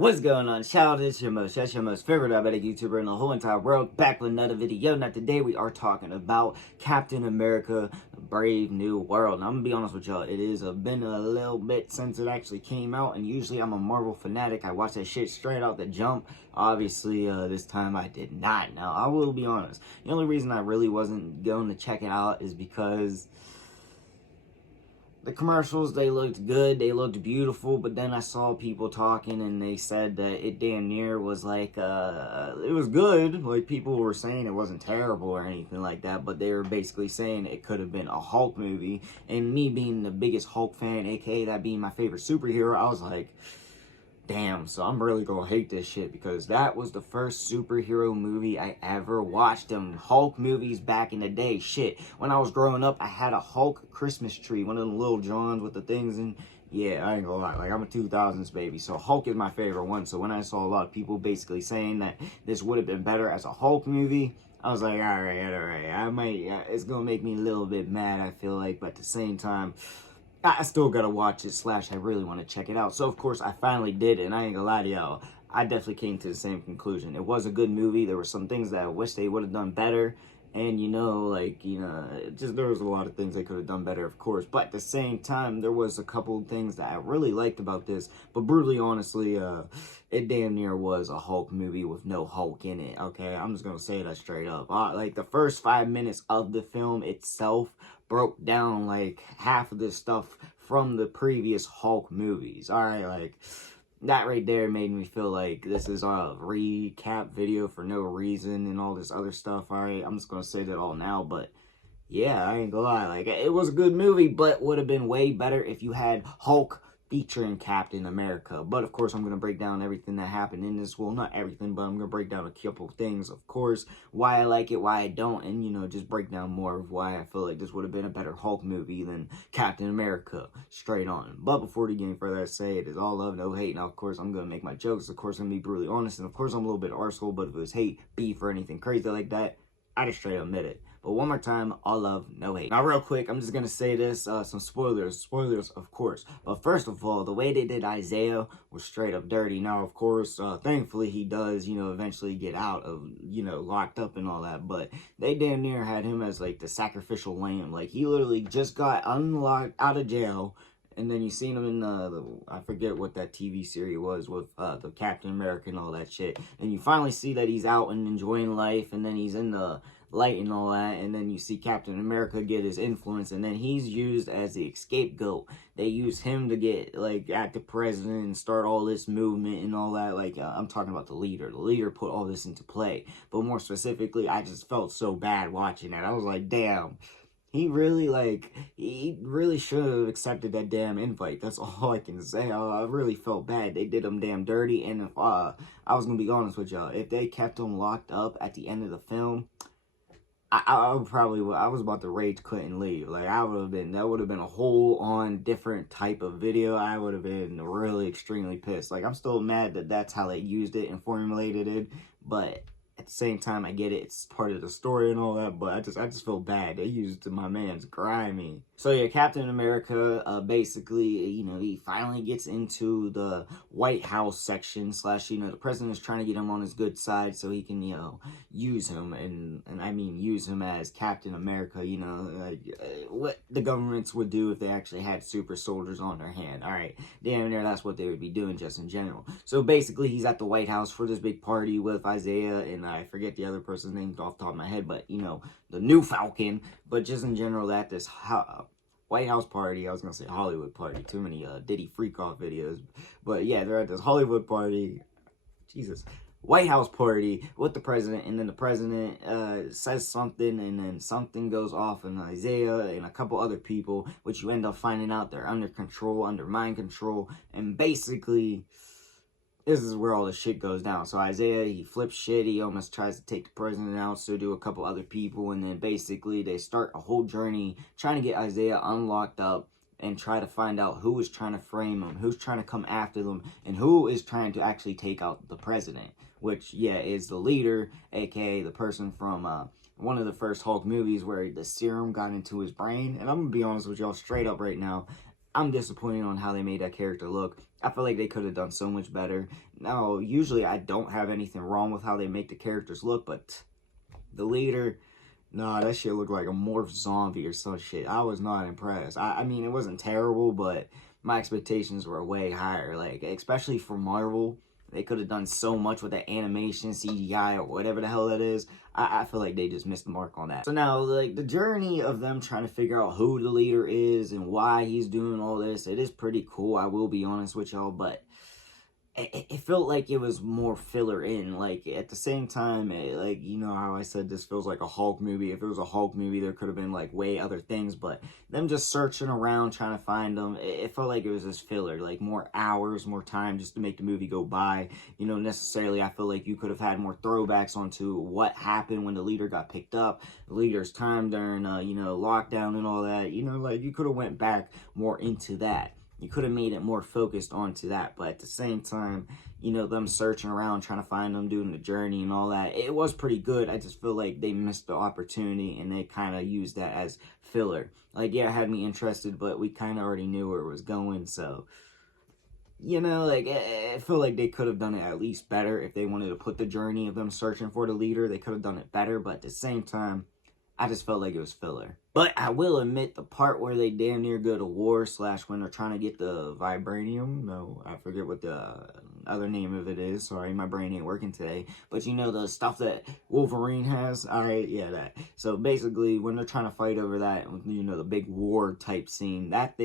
What's going on, child? It's your most favorite diabetic YouTuber in the whole entire world, back with another video. Now today we are talking about Captain America, the Brave New World. Now I'm gonna be honest with y'all, it is been a little bit since it actually came out, and usually I'm a Marvel fanatic. I watch that shit straight out the jump. Obviously, this time I did not. Now, I will be honest, the only reason I really wasn't going to check it out is because the commercials, they looked good, they looked beautiful, but then I saw people talking and they said that it damn near was like, it was good. Like, people were saying it wasn't terrible or anything like that, but they were basically saying it could have been a Hulk movie. And me being the biggest Hulk fan, aka that being my favorite superhero, I was like, damn, so I'm really gonna hate this shit, because that was the first superhero movie I ever watched. Them Hulk movies back in the day, shit. When I was growing up, I had a Hulk Christmas tree, one of them little Johns with the things, and yeah, I ain't gonna lie, like, I'm a 2000s baby, so Hulk is my favorite one. So when I saw a lot of people basically saying that this would have been better as a Hulk movie, I was like, alright, I might, it's gonna make me a little bit mad, I feel like, but at the same time, I still gotta watch it, / I really want to check it out. So, of course, I finally did it, and I ain't gonna lie to y'all, I definitely came to the same conclusion. It was a good movie. There were some things that I wish they would have done better, and, just there was a lot of things they could have done better, of course. But at the same time, there was a couple of things that I really liked about this, but brutally honestly, it damn near was a Hulk movie with no Hulk in it, okay? I'm just gonna say that straight up. Like, the first 5 minutes of the film itself broke down like half of this stuff from the previous Hulk movies. Alright, like, that right there made me feel like this is a recap video for no reason and all this other stuff. Alright, I'm just gonna say that all now, but yeah, I ain't gonna lie, like, it was a good movie, but would have been way better if you had Hulk featuring Captain America. But of course, I'm going to break down everything that happened in this. Well, not everything, but I'm going to break down a couple of things, of course, why I like it, why I don't, and, just break down more of why I feel like this would have been a better Hulk movie than Captain America, straight on. But before we get any further, I say it is all love, no hate. Now, of course, I'm going to make my jokes. Of course, I'm going to be brutally honest, and of course, I'm a little bit arsehole, but if it was hate, beef, or anything crazy like that, I just straight admit it. But one more time, all love, no hate. Now, real quick, I'm just going to say this, some spoilers, of course. But first of all, the way they did Isaiah was straight up dirty. Now, of course, thankfully he does, eventually get out of, locked up and all that. But they damn near had him as, like, the sacrificial lamb. Like, he literally just got unlocked out of jail. And then you seen him in I forget what that TV series was with the Captain America and all that shit. And you finally see that he's out and enjoying life, and then he's in the light and all that, and then you see Captain America get his influence, and then he's used as the scapegoat. They use him to get, like, at the president and start all this movement and all that. Like, I'm talking about the leader. The leader put all this into play. But more specifically, I just felt so bad watching that. I was like, damn. He really should have accepted that damn invite. That's all I can say. I really felt bad. They did him damn dirty, and if, I was gonna be honest with y'all, if they kept him locked up at the end of the film, I was about to rage quit and leave. Like, that would have been a whole on different type of video. I would have been really extremely pissed. Like, I'm still mad that that's how they used it and formulated it, but at the same time, I get it. It's part of the story and all that, but I just feel bad. They used my man's grimy. So yeah, Captain America, basically, he finally gets into the White House section / the president is trying to get him on his good side so he can, use him, and I mean use him as Captain America, like, what the governments would do if they actually had super soldiers on their hand. Alright, damn near that's what they would be doing just in general. So basically, he's at the White House for this big party with Isaiah, and I forget the other person's name off the top of my head, but, the new Falcon. But just in general, at this White House party, I was going to say Hollywood party, too many Diddy freak-off videos. But yeah, they're at this Hollywood party, Jesus, White House party with the president, and then the president says something, and then something goes off in Isaiah and a couple other people, which you end up finding out they're under control, under mind control, and basically this is where all the shit goes down. So Isaiah, he flips shit, he almost tries to take the president out, so do a couple other people, and then basically they start a whole journey trying to get Isaiah unlocked up and try to find out who is trying to frame him, who's trying to come after them, and who is trying to actually take out the president, which, yeah, is the leader, aka the person from one of the first Hulk movies where the serum got into his brain. And I'm gonna be honest with y'all straight up right now, I'm disappointed on how they made that character look. I feel like they could have done so much better. Now, usually I don't have anything wrong with how they make the characters look, but the leader, nah, that shit looked like a morph zombie or some shit. I was not impressed. I mean, it wasn't terrible, but my expectations were way higher. Like, especially for Marvel, they could have done so much with that animation, CGI, or whatever the hell that is. I feel like they just missed the mark on that. So now, like, the journey of them trying to figure out who the leader is and why he's doing all this, it is pretty cool, I will be honest with y'all, but it felt like it was more filler in. Like, at the same time, like, you know how I said this feels like a Hulk movie. If it was a Hulk movie, there could have been, like, way other things. But them just searching around, trying to find them, it felt like it was just filler. Like, more hours, more time just to make the movie go by. You know, necessarily, I feel like you could have had more throwbacks onto what happened when the leader got picked up. The leader's time during, you know, lockdown and all that. You know, like, you could have went back more into that. You could have made it more focused onto that, but at the same time, you know, them searching around, trying to find them, doing the journey and all that, it was pretty good. I just feel like they missed the opportunity and they kind of used that as filler. Like, yeah, it had me interested, but we kind of already knew where it was going, so, you know, like, I feel like they could have done it at least better. If they wanted to put the journey of them searching for the leader, they could have done it better, but at the same time, I just felt like it was filler. But I will admit, the part where they damn near go to war / when they're trying to get the vibranium, no, I forget what the other name of it is. Sorry, my brain ain't working today. But you know, the stuff that Wolverine has? Alright, yeah, that. So basically, when they're trying to fight over that, you know, the big war type scene, that's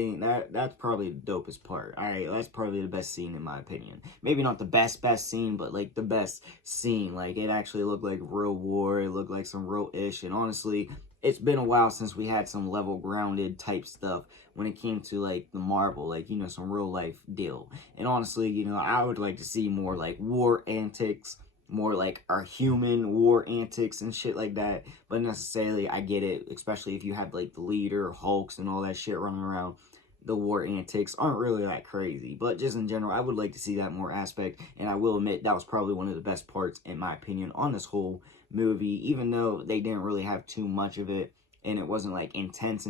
probably the dopest part. Alright, that's probably the best scene in my opinion. Maybe not the best scene, but like the best scene. Like, it actually looked like real war. It looked like some real ish. And honestly, it's been a while since we had some level grounded type stuff when it came to like the Marvel, like, you know, some real life deal. And honestly, you know, I would like to see more like war antics, more like our human war antics and shit like that. But necessarily, I get it, especially if you have like the leader, Hulks, and all that shit running around. The war antics aren't really that crazy, but just in general, I would like to see that more aspect, and I will admit that was probably one of the best parts, in my opinion, on this whole movie, even though they didn't really have too much of it, and it wasn't like intense,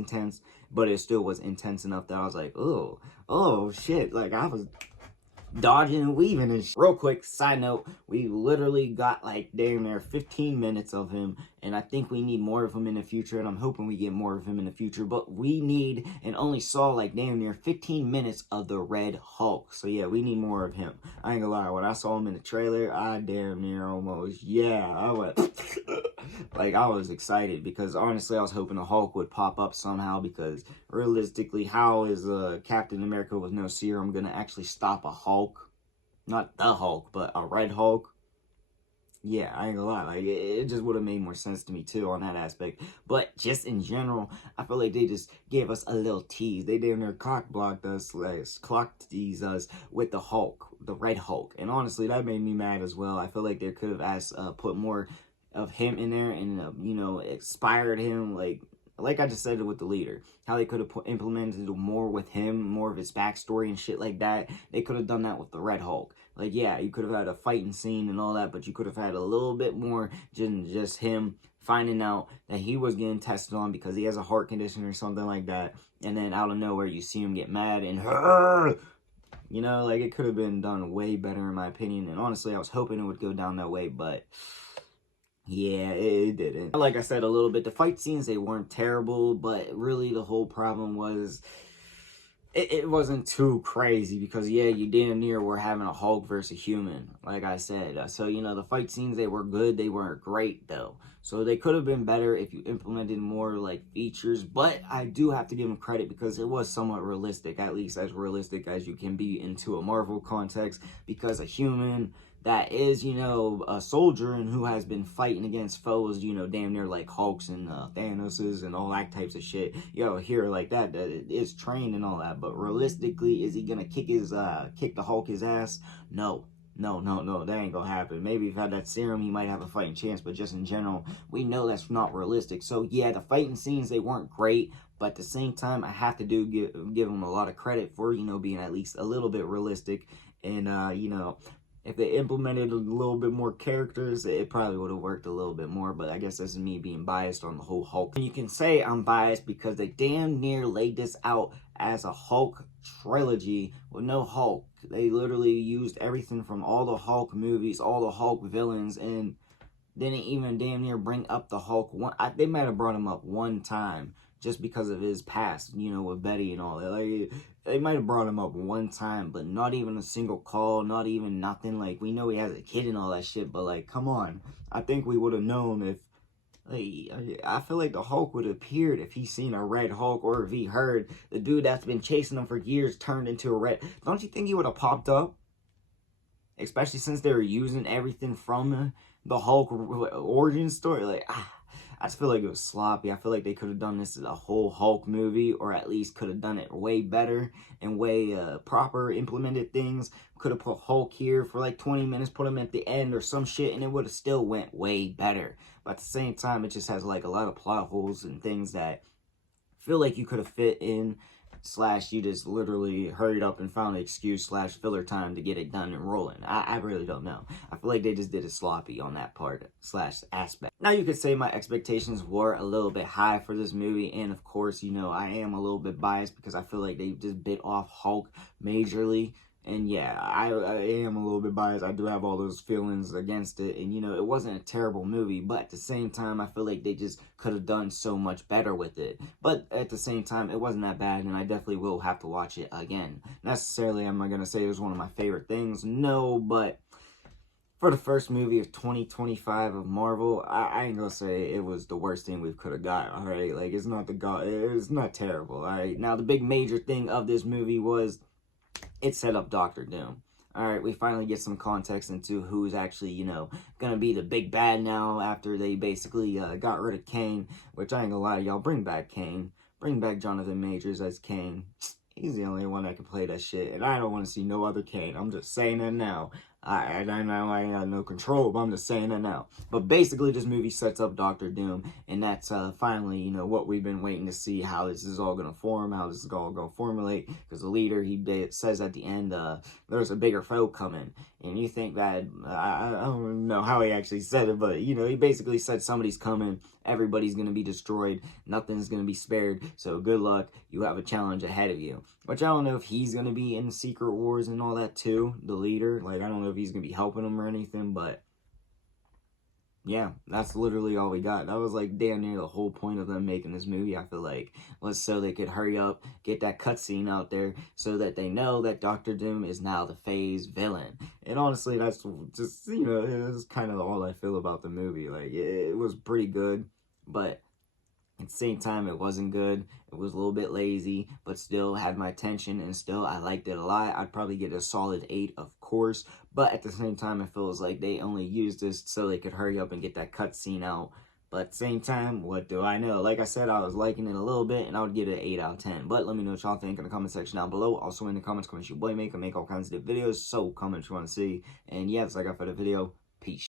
but it still was intense enough that I was like, oh shit, like I was dodging and weaving and shit. Real quick side note, we literally got like damn near 15 minutes of him, and I think we need more of him in the future, and I'm hoping we get more of him in the future, but we need and only saw like damn near 15 minutes of the Red Hulk. So yeah, we need more of him. I ain't gonna lie, when I saw him in the trailer, I damn near almost, yeah, I went like, I was excited, because honestly I was hoping the Hulk would pop up somehow, because realistically, how is Captain America with no serum gonna actually stop a Hulk? Not the Hulk, but a Red Hulk. Yeah, I ain't gonna lie, like, it just would have made more sense to me too on that aspect. But just in general, I feel like they just gave us a little tease. They damn near clock blocked us, clock teased us with the Hulk, the Red Hulk. And honestly, that made me mad as well. I feel like they could have asked, put more of him in there and, you know, inspired him, like I just said with the leader, how they could have implemented more with him, more of his backstory and shit like that. They could have done that with the Red Hulk. Like, yeah, you could have had a fighting scene and all that, but you could have had a little bit more than just him finding out that he was getting tested on because he has a heart condition or something like that. And then out of nowhere, you see him get mad and, you know, like, it could have been done way better in my opinion. And honestly, I was hoping it would go down that way, but yeah, it didn't. Like I said a little bit, the fight scenes, they weren't terrible, but really the whole problem was it wasn't too crazy, because yeah, you damn near were having a Hulk versus a human, like I said. So, you know, the fight scenes, they were good, they weren't great though. So they could have been better if you implemented more like features, but I do have to give them credit because it was somewhat realistic, at least as realistic as you can be into a Marvel context, because a human that is, you know, a soldier and who has been fighting against foes, you know, damn near like Hulks and Thanoses and all that types of shit. You know, here like that is trained and all that. But realistically, is he gonna kick the Hulk his ass? No. No, that ain't gonna happen. Maybe if he had that serum, he might have a fighting chance, but just in general, we know that's not realistic. So yeah, the fighting scenes, they weren't great, but at the same time, I have to give them a lot of credit for, you know, being at least a little bit realistic. And, you know, if they implemented a little bit more characters, it probably would have worked a little bit more, but I guess that's me being biased on the whole Hulk. And you can say I'm biased because they damn near laid this out as a Hulk trilogy with no Hulk. They literally used everything from all the Hulk movies, all the Hulk villains, and didn't even damn near bring up the Hulk they might have brought him up one time just because of his past, you know, with Betty and all that. Like, they might have brought him up one time, but not even a single call, not even nothing. Like, we know he has a kid and all that shit, but like, come on. I think we would have known if, like, I feel like the Hulk would have appeared if he seen a red Hulk, or if he heard the dude that's been chasing him for years turned into a red. Don't you think he would have popped up? Especially since they were using everything from the Hulk origin story. Like, I just feel like it was sloppy. I feel like they could have done this as a whole Hulk movie, or at least could have done it way better and way proper implemented things. Could have put Hulk here for like 20 minutes, put him at the end or some shit, and it would have still went way better. But at the same time, it just has like a lot of plot holes and things that feel like you could have fit in, slash you just literally hurried up and found an excuse slash filler time to get it done and rolling. I really don't know. I feel like they just did it sloppy on that part slash aspect. Now, you could say my expectations were a little bit high for this movie, and of course, you know, I am a little bit biased because I feel like they just bit off Hulk majorly. And yeah, I am a little bit biased. I do have all those feelings against it. And, you know, it wasn't a terrible movie. But at the same time, I feel like they just could have done so much better with it. But at the same time, it wasn't that bad. And I definitely will have to watch it again. Necessarily, am I going to say it was one of my favorite things? No, but for the first movie of 2025 of Marvel, I ain't gonna say it was the worst thing we could have got, alright? Like, it's not it's not terrible, alright? Now, the big major thing of this movie was it set up Doctor Doom. Alright, we finally get some context into who's actually, you know, gonna be the big bad now after they basically got rid of Kane, which I ain't gonna lie to y'all, bring back Kane. Bring back Jonathan Majors as Kane. He's the only one that can play that shit, and I don't want to see no other Kane. I'm just saying that now. I know I ain't got no control, but I'm just saying that now. But basically, this movie sets up Doctor Doom, and that's finally, you know, what we've been waiting to see, how this is all going to form, how this is all going to formulate. Because the leader, he says at the end, there's a bigger foe coming. And you think that, I don't know how he actually said it, but, you know, he basically said somebody's coming, everybody's going to be destroyed, nothing's going to be spared, so good luck, you have a challenge ahead of you. Which I don't know if he's going to be in Secret Wars and all that too, the leader. Like, I don't know if he's going to be helping them or anything, but yeah, that's literally all we got. That was like damn near the whole point of them making this movie, I feel like. Was so they could hurry up, get that cutscene out there, so that they know that Doctor Doom is now the Phase villain. And honestly, that's just, you know, it was kind of all I feel about the movie. Like, it was pretty good, but at the same time, it wasn't good. It was a little bit lazy, but still had my attention, and still I liked it a lot. I'd probably get a solid 8, of course. But at the same time, it feels like they only used this so they could hurry up and get that cutscene out. But at the same time, what do I know? Like I said, I was liking it a little bit, and I would give it an 8 out of 10. But let me know what y'all think in the comment section down below. Also in the comments, comment your boy make. I make all kinds of videos, so comment what you want to see. And yeah, that's all I got for the video. Peace.